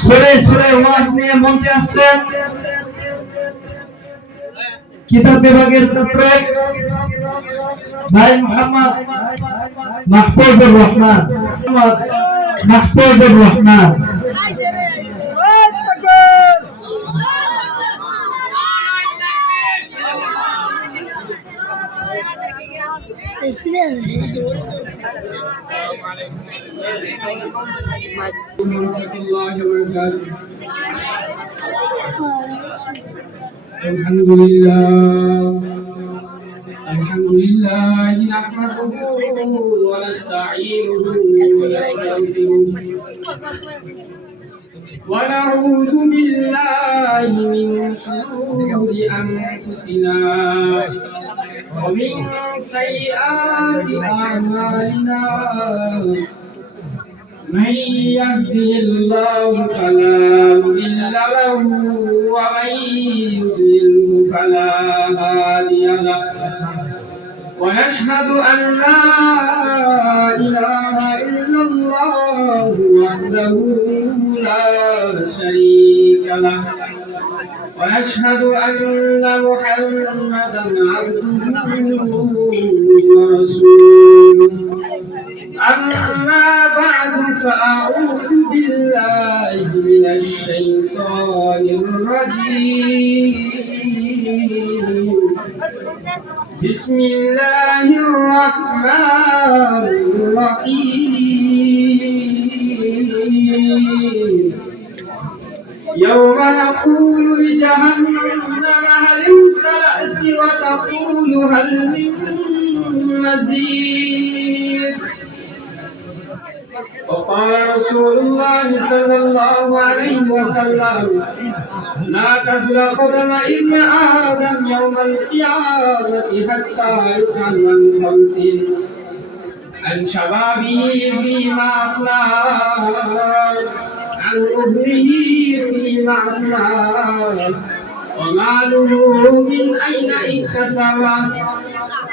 সুরে সুরে ওয়াজ নিয়ে মঞ্চে আসছেন কিতাব বিভাগের ছাত্র ভাই Mohammad Mahfuzur Rahman. Mahfuzur Rahman Alhamdulillah nahmaduhu wa nasta'inuhu wa nastaghfiruh wa na'udzu billahi min shururi anfusina wa min sayyiati a'malina man yahdihillahu fala mudilla lahu wa man yudlilhu fala hadiya lahu ونشهد أن لا إله إلا الله وحده لا شريك له ونشهد أن محمدا عبده ورسوله أما بعد فأعوذ بالله من الشيطان الرجيم بسم الله الرحمن الرحيم يوم نقول لجهنم هل امتلأت وتقول هل من مزيد وقال رسول الله صلى الله عليه وسلم لا تزل قدم ابن آدم يوم القيامة حتى يسأل عن خمس عن شبابه فيما أفنى عن عمره فيما أفنى وماله من أين اكتسب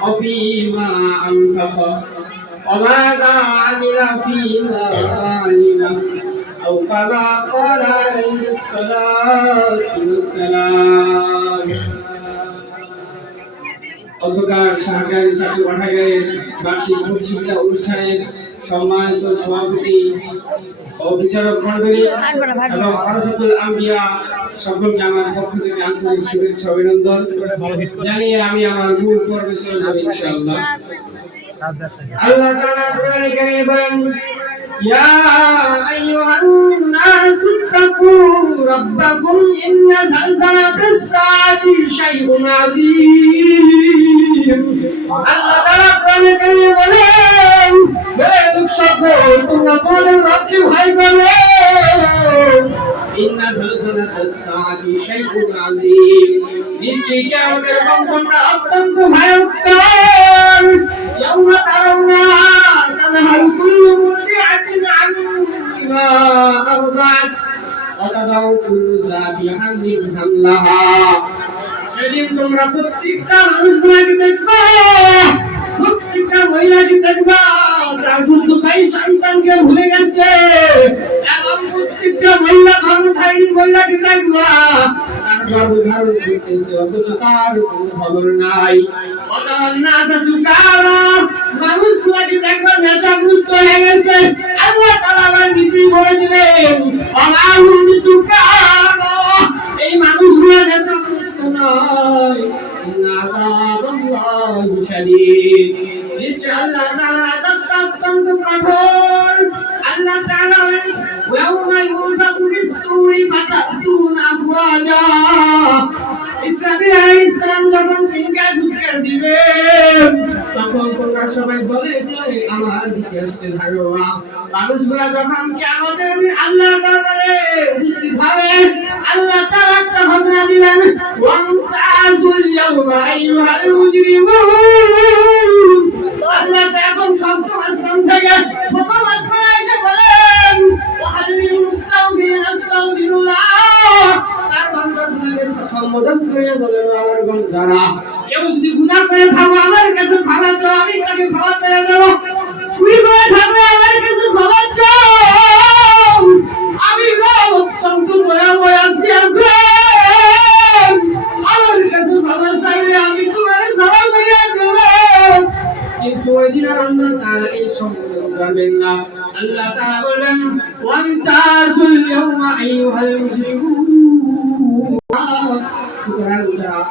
وفيما أنفق وماذا عمل فيما علم أو كما قال عليه الصلاة والسلام অধ্যকার সরকারি ছাত্র পাঠাগারের বার্ষিক প্রতিযোগিতা অনুষ্ঠানের সম্মানিত সভাপতি ও বিচারক মণ্ডলী এবং আরাসাতুল আম্বিয়া সকলকে আমার পক্ষ থেকে আন্তরিক শুভেচ্ছা অভিনন্দন জানিয়ে আমি আমার মূল পর্বে চলে যাব ইনশাআল্লাহ। আল্লাহ তাআলা কোরআনে কারীমে বলেন يا أيها الناس اتقوا ربكم إن زلزلة الساعة شيء عظيم الله تعالى কোরআনে কারীমে বলেন হে লোকসকল তোমরা তোমাদের রবকে ভয় করো إن زلزلة الساعة شيء عظيم নিশ্চয়ই কিয়ামতের কম্পনটা অত্যন্ত ভয়ঙ্কর يوم ترونها تذهل كل مرضعة عما أرضعت وتضع كل ذات حمل حملها সেদিন তোমরা প্রত্যেকটা মানুষগুলোকে দেখবা প্রত্যেকটা মহিলাকে দেখবা তার দুধপায়ী সন্তানকে ভুলে গেছে এবং প্রত্যেকটা মহিলা গর্ভধারিণী মহিলাকে দেখবা তার গর্ভধারণ করতেছে অথচ তার কোনো খবর নাই মানুষগুলোকে দেখবা নেশাগ্রস্ত হয়ে গেছে আল্লাহ তাআলা আবার নিজেই বলে দিলেন এই মানুষগুলো নেশাগ্রস্ত নয় আযাবাল্লাহি শাদীদ নিশ্চয় আল্লাহ তাআলার আযাবটা অত্যন্ত কঠোর। আল্লাহ তাআলা ওয়াউমা ইউনফাখু ফিস-সূরি ফাতাতুনা আফওয়াজা ইসরাফিল আলাইহিস সালাম যখন সিংহায় ফুৎকার দিবেন তখন তোমরা সবাই বলে যে আমার দিকে আসতে থাকো। মানুষগুলা যখন কিয়ামতের দিন আল্লাহর দরবারে উপস্থিত হবে আল্লাহ তাআলা একটা ঘোষণা দিলেন ওয়ান্তাজুল ইয়াওমা আইয়ুহাল মুজরিমুন। আল্লাহ এখন সপ্তম আসমান থেকে প্রথম আসমানে এসে বলেন ওয়াহাদিল মুস্তাগফিরিন আস্তাগফিরুল্লাহ। তার বান্দাদের সম্বোধন করে বলেন আমার বান্দারা কেউ যদি গুনাহ করে থাকো আমার কাছে ক্ষমা চাও আমি তাকে ক্ষমা করে দেব। চুরি করে থাকলে আমার কাছে ক্ষমা চাও আমি রব আইয়ুহাল মুশরিকুন। সুতরাং যারা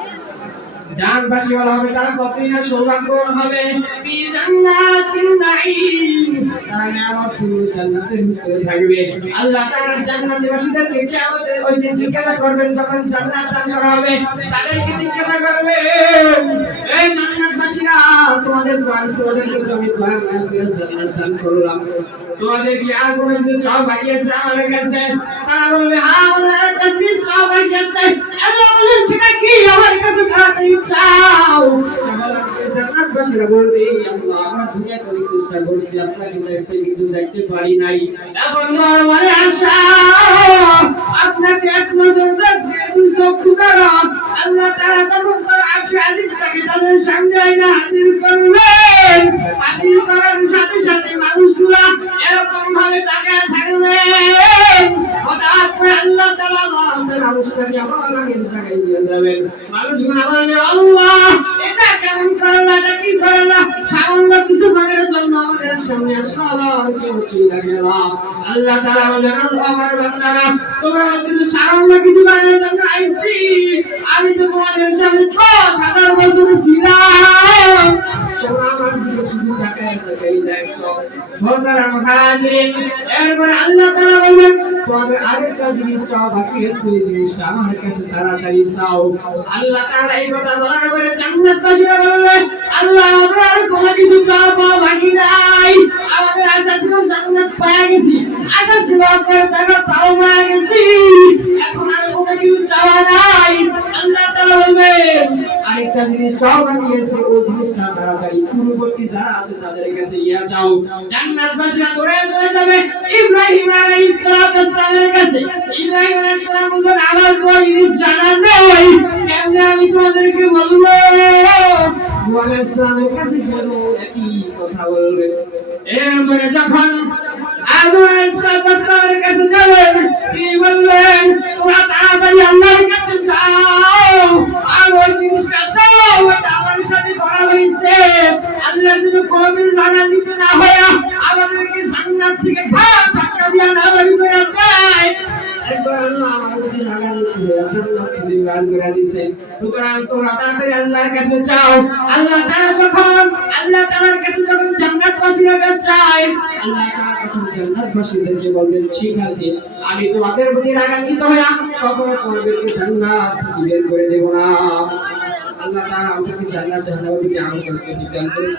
ডান পাশে বলা হবে তারা কতই না সৌভাগ্যবান হবে। ফি জান্নাতিন নাঈম, তারা নিয়ামতপূর্ণ জান্নাতের ভিতরে থাকবে। আল্লাহ তাআলা জান্নাতের বাসীদেরকে কিয়ামতের ওই দিন জিজ্ঞাসা করবেন, যখন জান্নাত দান করা হবে তাদেরকে জিজ্ঞাসা করবেন, এই জান্নাতবাসীরা, তোমাদেরকে আমি জান্নাত দান করলাম, তোমাদের কি আর কোনো কিছু চাও বাকি আছে আমাদের কাছে? তারা বলবে, হ্যাঁ, আমাদের একটা জিনিস চাও বাকি আছে। আল্লাহ বলেন, সেটা কি? আমার কাছে তাড়াতাড়ি চাও। জান্নাতবাসীরা বলবে, আল্লাহ, আমরা দুনিয়াতে অনেক চেষ্টা করছি, আপনাকে কিন্তু দেখতে পারি নাই, এখন দরবারে আসা, আপনাকে এক নজর দেখবে, দুই চক্ষু দ্বারা। আল্লাহ তাআলা তখন তার আরশে আজিমটাকে তাদের সামনে এনে হাজির করবেন। হাজির করার সাথে সাথে মানুষগুলা এরকম ভাবে তাকিয়ে থাকবে। হঠাৎ করে আল্লাহ তাআলা আমাদের মানুষটাকে আবার আগের জায়গায় নিয়ে যাবেন। মানুষগুলো বলবে, আল্লাহ, এটা কেমন করলা, এটা কি করলা? সামান্য কিছু ভাগের জন্য আমাদের সামনে আসলো, কেউ চিন্তা গেল। আল্লাহ তাআলা বলেন, আমার বান্দারা, তোমরা কিছু সামান্য কিছু ভাগের জন্য আইছি, আমি তো তোমাদের সামনে 10,000 বছর ছিলাম, তোমরা আমার দিকে শুধু তাকায় দেখছো। মোহতারাম হাজিরিন, এরপরে আল্লাহ তাআলা বলবেন, তোমাদের আরেকটা জিনিস চাও বাকি আছে, এই জিনিসটা আমার কাছে তাড়াতাড়ি চাও। আল্লাহ তাআলা এই কথা বলার পরে জান্নাতবাসীরা বলবে, আল্লাহ, আমাদের আর কোনো কিছু চাওয়া বাকি নাই, আমাদের আশা ছিল জান্নাত পেয়ে গেছি, আশা ছিল আপনার টাকা পাও পেয়ে গেছি, এখন আর কোনো কিছু চাওয়া নাই। আল্লাহ তাআলা বলবেন, আরেকটা জিনিস চাও বাকি আছে, ওই জিনিসটা তাড়াতাড়ি পূর্ববর্তী যারা আছে তাদের কাছে ইয়া চাও। জান্নাতবাসীরা দৌড়ে চলে যাবে ইব্রাহিম আলাইহিস সালামের কাছে। ইব্রাহিম আলাইহিস সালাম বললেন, আমার কোনো জিনিস জানা নেই, কেমনে আমি তোমাদেরকে বলবো? নূহ আলাইহিস সালামের কাছে গেল, একই কথা বলবে। এরপরে যখন আদম আলাইহিস সালামের কাছে যাবেন, তিনি বললেন, তোমরা তাড়াতাড়ি আল্লাহর কাছে যাও, আর ওই জিনিসটা চাও, ওটা আমার সাথে করা হয়েছে। আল্লাহ যদি কোনদিন লাগান দিতে না হয়, আমাদেরকে জান্নাত থেকে ধাক্কা দিয়ে না বাড়ি করে দেয়। একবার আল্লাহ আমাদেরকে লাগান দিতে জান্নাত থেকে বার করে দিয়েছে। সুতরাং তোমরা তাড়াতাড়ি আল্লাহর কাছে যাও। আল্লাহ তাআলা যখন আল্লাহ তাআলার কাছে যখন জান্নাতবাসীরা চায়, আল্লাহ তাআলা তখন জান্নাতবাসীদেরকে বলবেন, ঠিক আছে, আমি তোমাদের প্রতি রাগান্বিত হয়ে কখনো তোমাদেরকে জান্নাত থেকে বের করে দেব না। আল্লাহ তাআলা আমাদেরকে জান্নাত জাহান্নামের দিকে আমল করতে দান করুন।